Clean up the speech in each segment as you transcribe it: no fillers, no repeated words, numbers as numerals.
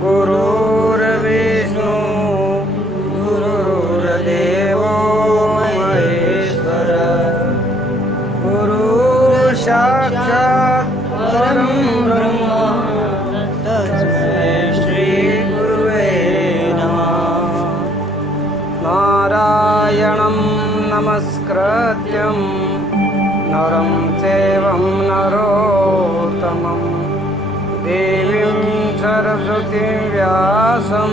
गुरुर्विष्णु गुरुर्देवो महेश्वर गुरुः साक्षात् परं ब्रह्म तस्मै श्री गुरुवे नमः। नारायणं नमस्कृत्यं नरं चैवं नरोत्तमं देवीं सरस्वतीं व्यासं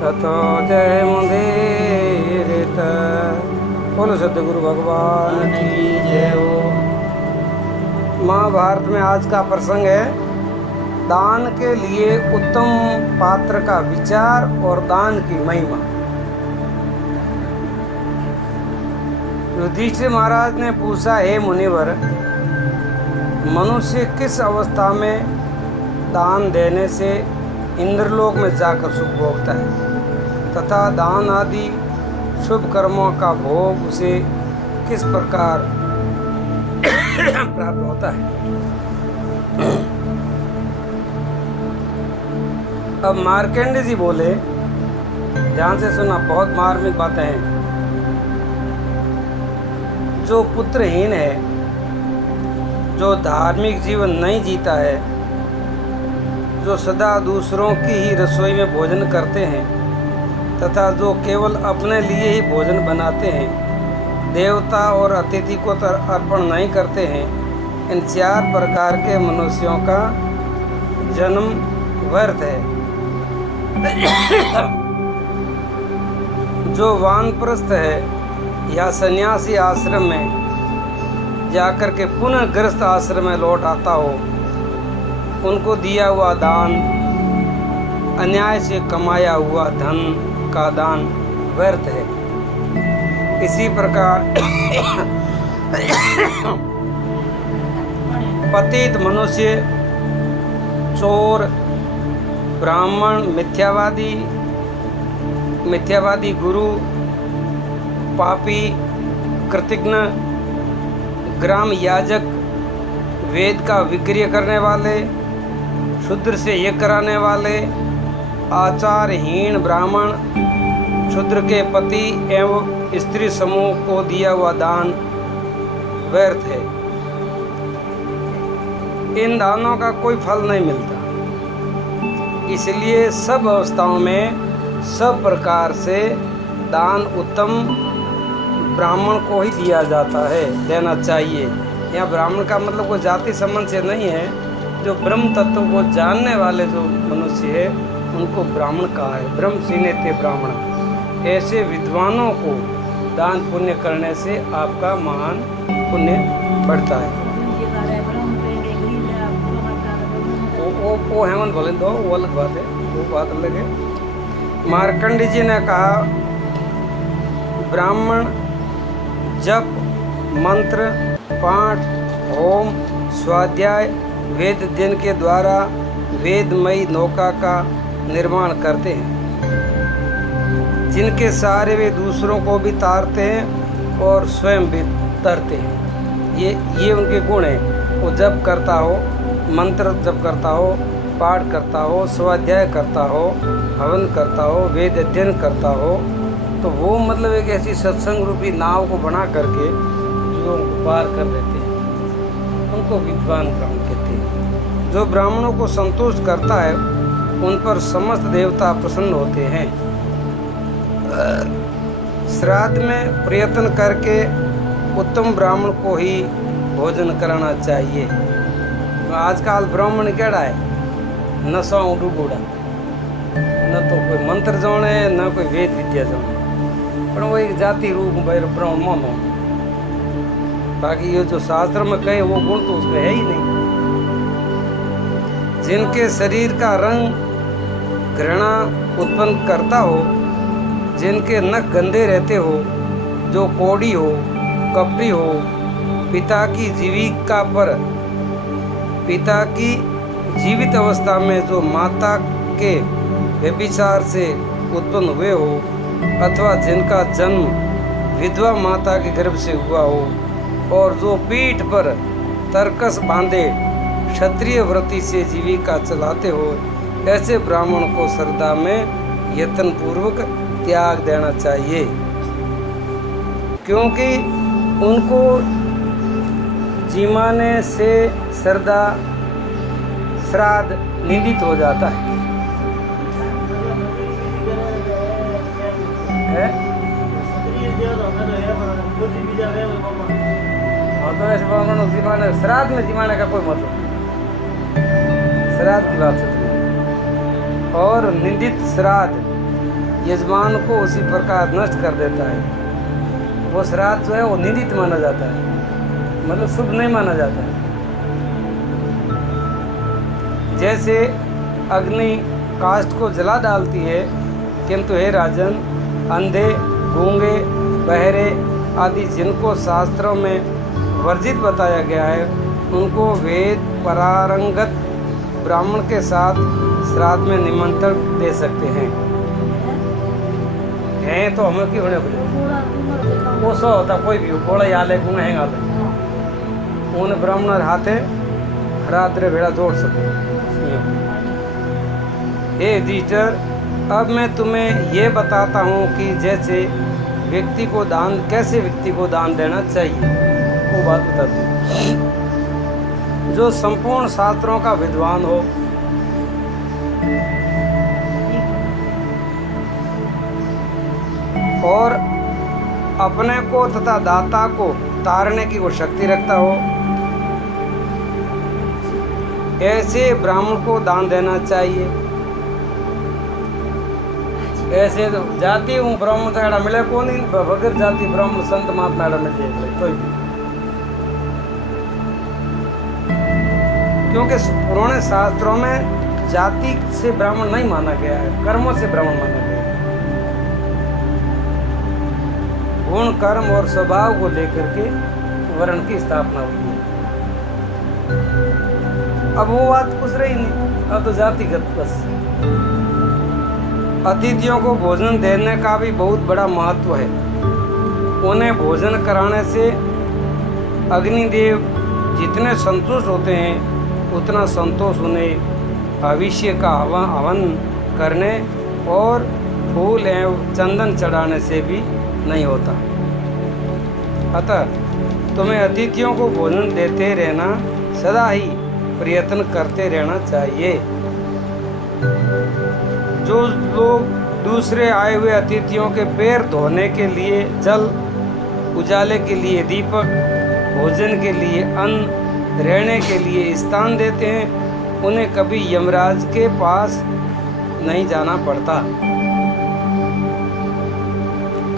ततो जयमुदीरयेत्। बोलो सद्गुरु भगवान की जय हो। महाभारत में आज का प्रसंग है दान के लिए उत्तम पात्र का विचार और दान की महिमा। युधिष्ठिर महाराज ने पूछा, हे मुनिवर, मनुष्य किस अवस्था में दान देने से इंद्रलोक में जाकर सुख भोगता है तथा दान आदि शुभ कर्मों का भोग उसे किस प्रकार प्राप्त होता है। अब मार्कंडेय जी बोले, ध्यान से सुना, बहुत मार्मिक बातें हैं। जो पुत्रहीन है, जो धार्मिक जीवन नहीं जीता है, जो सदा दूसरों की ही रसोई में भोजन करते हैं तथा जो केवल अपने लिए ही भोजन बनाते हैं, देवता और अतिथि को अर्पण नहीं करते हैं, इन चार प्रकार के मनुष्यों का जन्म व्यर्थ है। जो वानप्रस्थ है या सन्यासी आश्रम में जाकर के पुनः गृहस्थ आश्रम में लौट आता हो, उनको दिया हुआ दान, अन्याय से कमाया हुआ धन का दान व्यर्थ है। इसी प्रकार पतित मनुष्य, चोर, ब्राह्मण, मिथ्यावादी गुरु, पापी, कृतघ्न, ग्राम याजक, वेद का विक्रय करने वाले, शूद्र से यज्ञ कराने वाले, आचारहीन ब्राह्मण, शूद्र के पति एवं स्त्री समूह को दिया हुआ दान व्यर्थ है। इन दानों का कोई फल नहीं मिलता। इसलिए सब अवस्थाओं में सब प्रकार से दान उत्तम ब्राह्मण को ही दिया जाता है, देना चाहिए। यहाँ ब्राह्मण का मतलब कोई जाति संबंध से नहीं है। जो ब्रह्म तत्व को जानने वाले जो मनुष्य है उनको ब्राह्मण कहा है। ब्रह्म सीनेते ब्राह्मण। ऐसे विद्वानों को दान पुण्य करने से आपका महान पुण्य बढ़ता है। वो हेमंत बोले दो, वो अलग बात है, वो बात अलग है। मार्कंडेय जी ने कहा, ब्राह्मण जप, मंत्र, पाठ, होम, स्वाध्याय, वेद अध्ययन के द्वारा वेदमयी नौका का निर्माण करते हैं, जिनके सहारे वे दूसरों को भी तारते हैं और स्वयं भी तरते हैं। ये उनके गुण हैं। वो जप करता हो, मंत्र जप करता हो, पाठ करता हो, स्वाध्याय करता हो, हवन करता हो, वेद अध्ययन करता हो, तो वो मतलब एक ऐसी सत्संग रूपी नाव को बना करके जो पार कर देते हैं, उनको विद्वान ब्राह्मण कहते हैं। जो ब्राह्मणों को संतुष्ट करता है उन पर समस्त देवता प्रसन्न होते हैं। श्राद्ध में प्रयत्न करके उत्तम ब्राह्मण को ही भोजन कराना चाहिए। आजकल ब्राह्मण केड़ा है, नशा डूबोड़ा, न तो कोई मंत्र जाने न कोई वेद विद्या जाने, पर वो एक जाति रूप ब्राह्मण मानो। बाकी ये जो शास्त्र में कहे वो गुण तो उसमें है ही नहीं। जिनके शरीर का रंग घृणा उत्पन्न करता हो, जिनके नख गंदे रहते हो, जो कोढ़ी हो, कपटी हो, पिता की जीवित अवस्था में जो माता के व्यभिचार से उत्पन्न हुए हो, अथवा जिनका जन्म विधवा माता के गर्भ से हुआ हो, और जो पीठ पर तरकस बांधे क्षत्रिय वृत्ति से जीविका चलाते हो, ऐसे ब्राह्मण को श्रद्धा में यत्न पूर्वक त्याग देना चाहिए, क्योंकि उनको जिमाने से श्रद्धा श्राद्ध निंदित हो जाता है। तो ऐसे ब्राह्मण जिमाने श्राद्ध में जिमाने का कोई मतलब, श्राद्ध की बात होती है। और निंदित श्राद्ध यजमान को उसी प्रकार नष्ट कर देता है। वो श्राद्ध जो है वो निंदित माना जाता है, मतलब शुभ नहीं माना जाता है। जैसे अग्नि काष्ठ को जला डालती है, किंतु हे राजन, अंधे, गूंगे, बहरे आदि जिनको शास्त्रों में वर्जित बताया गया है, उनको वेद परारंगत ब्राह्मण के साथ श्राद्ध में निमंत्रण दे सकते हैं। तो हमें क्यों बोले वो सो होता कोई भी बोला याले गुण है उन्हें ब्राह्मण हाथे रात्रे भेड़ा जोड़ सको। हे युधिष्ठिर, अब मैं तुम्हें ये बताता हूँ कि जैसे व्यक्ति को दान, कैसे व्यक्ति को दान देना चाहिए, वो बात बताती हूँ। जो संपूर्ण शास्त्रों का विद्वान हो, और अपने को तथा दाता को तारने की वो शक्ति रखता हो, ऐसे ब्राह्मण को दान देना चाहिए। ऐसे तो जाति हूँ ब्राह्मण का मिले को नहीं, बगैर जाति ब्राह्मण संत महात्मा मिल जाए कोई भी, क्योंकि पुराने शास्त्रों में जाति से ब्राह्मण नहीं माना गया है, कर्मों से ब्राह्मण माना गया है। गुण, कर्म और स्वभाव को लेकर के वर्ण की स्थापना हुई है। अब वो बात कुछ रही नहीं, अब तो जातिगत बस। अतिथियों को भोजन देने का भी बहुत बड़ा महत्व है। उन्हें भोजन कराने से अग्निदेव जितने संतुष्ट होते हैं, उतना संतोष उन्हें भविष्य का हवन करने और फूल एवं चंदन चढ़ाने से भी नहीं होता। अतः तुम्हें अतिथियों को भोजन देते रहना, सदा ही प्रयत्न करते रहना चाहिए। जो लोग दूसरे आए हुए अतिथियों के पैर धोने के लिए जल, उजाले के लिए दीपक, भोजन के लिए अन्न, रहने के लिए स्थान देते हैं, उन्हें कभी यमराज के पास नहीं जाना पड़ता।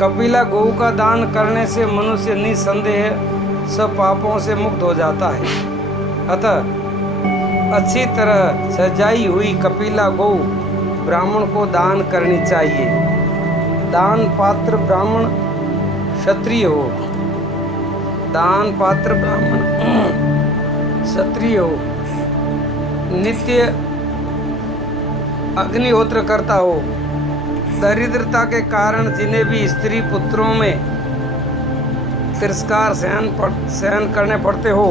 कपिला गौ का दान करने से मनुष्य निसंदेह सब पापों से मुक्त हो जाता है। अतः अच्छी तरह सजाई हुई कपिला गौ ब्राह्मण को दान करनी चाहिए। दान पात्र ब्राह्मण क्षत्रिय हो, दान पात्र ब्राह्मण क्षत्रिय हो, नित्य अग्निहोत्र करता हो, दरिद्रता के कारण जिन्हें भी स्त्री पुत्रों में तिरस्कार सहन करने पड़ते हो,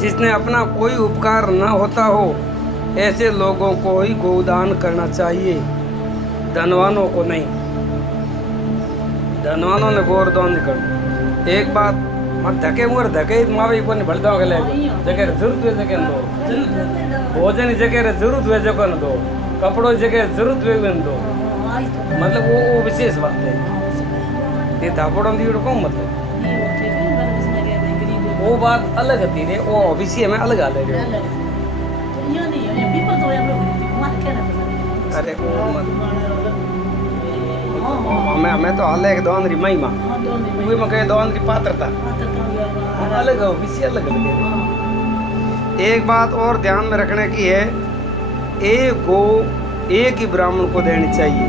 जिसने अपना कोई उपकार न होता हो, ऐसे लोगों को ही गोदान करना चाहिए, धनवानों को नहीं। धनवानों ने गोदान नहीं करना। एक बात मत धके मुर धके मावे को नहीं भलता हो गए, जगह जरूरत हुए जगह दो, भोजन जगह जरूरत हुए जगह न दो, कपड़ों जगह जरूरत हुए न दो, मतलब वो विशेष बात है। ये धापड़ों दी को मतलब वो बात अलग होती है, वो विषय में अलग आ लगे। अरे हमें तो हाल है दोन री महिमा, वही में कहे दोन री पात्रता अलग हो, विषय अलग अलग। एक बात और ध्यान में रखने की है, एक गो एक ही ब्राह्मण को देनी चाहिए,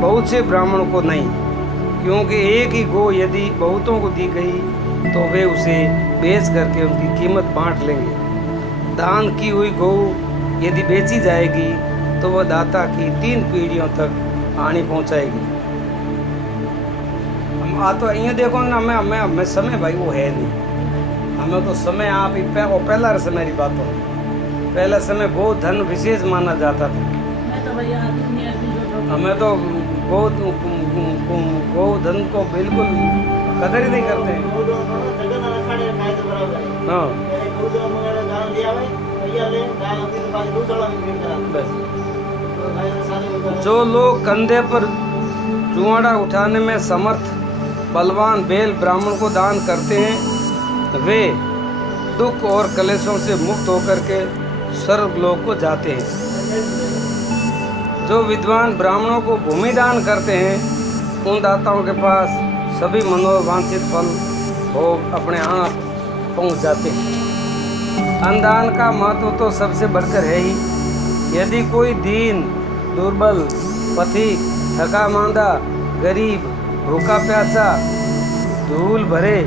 बहुत से ब्राह्मण को नहीं, क्योंकि एक ही गो यदि बहुतों को दी गई तो वे उसे बेच करके उनकी कीमत बांट लेंगे। दान की हुई गौ यदि बेची जाएगी तो वह दाता की 3 पीढ़ियों तक हानि पहुंचाएगी। हम तो ये देखो ना, हमें समय भाई वो है नहीं, हमें तो समय आप ही पहला से मेरी बात हो, पहला समय बहुत धन विशेष माना जाता था। हमें तो गौ धन को बिल्कुल कदर ही नहीं करते हैं। हाँ बस जो लोग कंधे पर जुआड़ा उठाने में समर्थ बलवान बैल ब्राह्मण को दान करते हैं, वे दुख और कलेशों से मुक्त होकर के स्वर्गलोक को जाते हैं। जो विद्वान ब्राह्मणों को भूमि दान करते हैं, उन दाताओं के पास सभी मनोवांछित फल भोग अपने आप पहुंच जाते हैं। अन्नदान का महत्व तो सबसे बढ़कर है ही। यदि कोई दीन दुर्बल पथिक थका मांदा गरीब भूखा प्यासा धूल भरे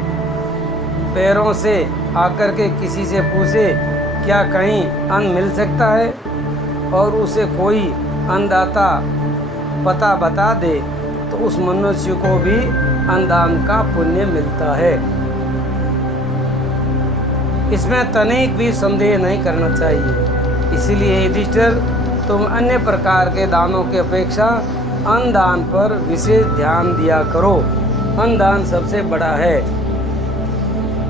पैरों से आकर के किसी से पूछे क्या कहीं अन्न मिल सकता है, और उसे कोई अन्नदाता पता बता दे, तो उस मनुष्य को भी अन्नदान का पुण्य मिलता है। इसमें तनिक भी संदेह नहीं करना चाहिए। इसीलिए युधिष्ठिर, तुम अन्य प्रकार के दानों की अपेक्षा अन्नदान पर विशेष ध्यान दिया करो। अन्नदान सबसे बड़ा है,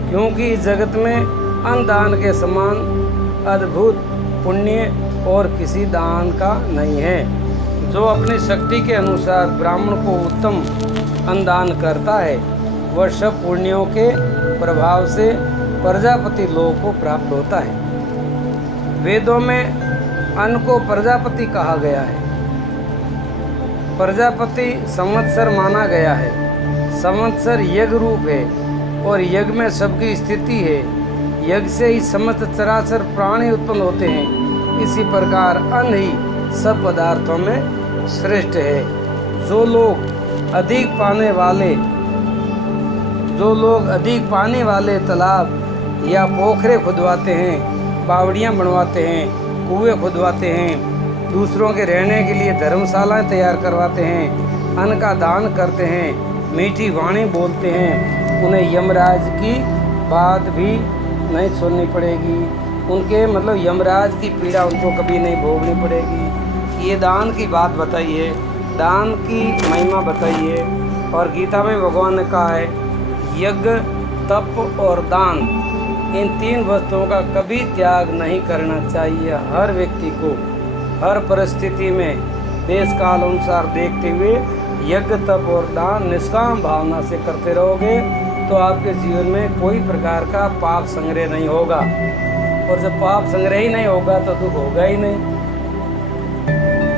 क्योंकि इस जगत में अन्नदान के समान अद्भुत पुण्य और किसी दान का नहीं है। जो अपनी शक्ति के अनुसार ब्राह्मण को उत्तम अन्नदान करता है, वह सब पुण्यों के प्रभाव से प्रजापति लोक को प्राप्त होता है। वेदों में अन्न को प्रजापति कहा गया है। प्रजापति संवत्सर माना गया है। संवत्सर यज्ञ रूप है और यज्ञ में सबकी स्थिति है। यज्ञ से ही समस्त चराचर प्राणी उत्पन्न होते हैं। इसी प्रकार अन्न ही सब पदार्थों में श्रेष्ठ है। जो लोग अधिक पानी वाले तालाब या पोखरे खुदवाते हैं, बावड़ियाँ बनवाते हैं, कुएं खुदवाते हैं, दूसरों के रहने के लिए धर्मशालाएं तैयार करवाते हैं, अन्न का दान करते हैं, मीठी वाणी बोलते हैं, उन्हें यमराज की बात भी नहीं सुननी पड़ेगी। उनके मतलब यमराज की पीड़ा उनको कभी नहीं भोगनी पड़ेगी। ये दान की बात बताई है, दान की महिमा बताई है। और गीता में भगवान ने कहा है, यज्ञ तप और दान, इन तीन वस्तुओं का कभी त्याग नहीं करना चाहिए। हर व्यक्ति को हर परिस्थिति में देश काल अनुसार देखते हुए यज्ञ तप और दान निष्काम भावना से करते रहोगे तो आपके जीवन में कोई प्रकार का पाप संग्रह नहीं होगा। और जब पाप संग्रह ही नहीं होगा तो दुख होगा ही नहीं।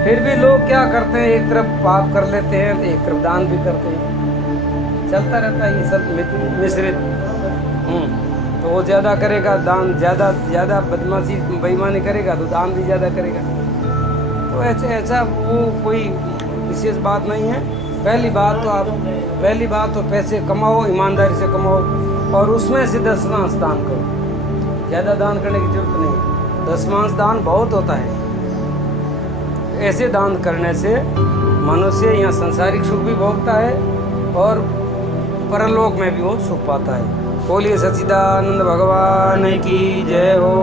फिर भी लोग क्या करते हैं, एक तरफ पाप कर लेते हैं तो एक तरफ दान भी करते हैं, चलता रहता है ये सब मिश्रित। तो वो ज़्यादा करेगा दान, ज़्यादा बदमाशी बेईमानी करेगा तो दान भी ज़्यादा करेगा। तो ऐसा वो कोई विशेष बात नहीं है। पहली बात तो पैसे कमाओ, ईमानदारी से कमाओ और उसमें से 10वांश दान करो। ज़्यादा दान करने की जरूरत नहीं, 10वांश दान बहुत होता है। ऐसे दान करने से मनुष्य यहाँ सांसारिक सुख भी भोगता है और परलोक में भी वो सुख पाता है। बोलिए सच्चिदानंद भगवान की जय हो।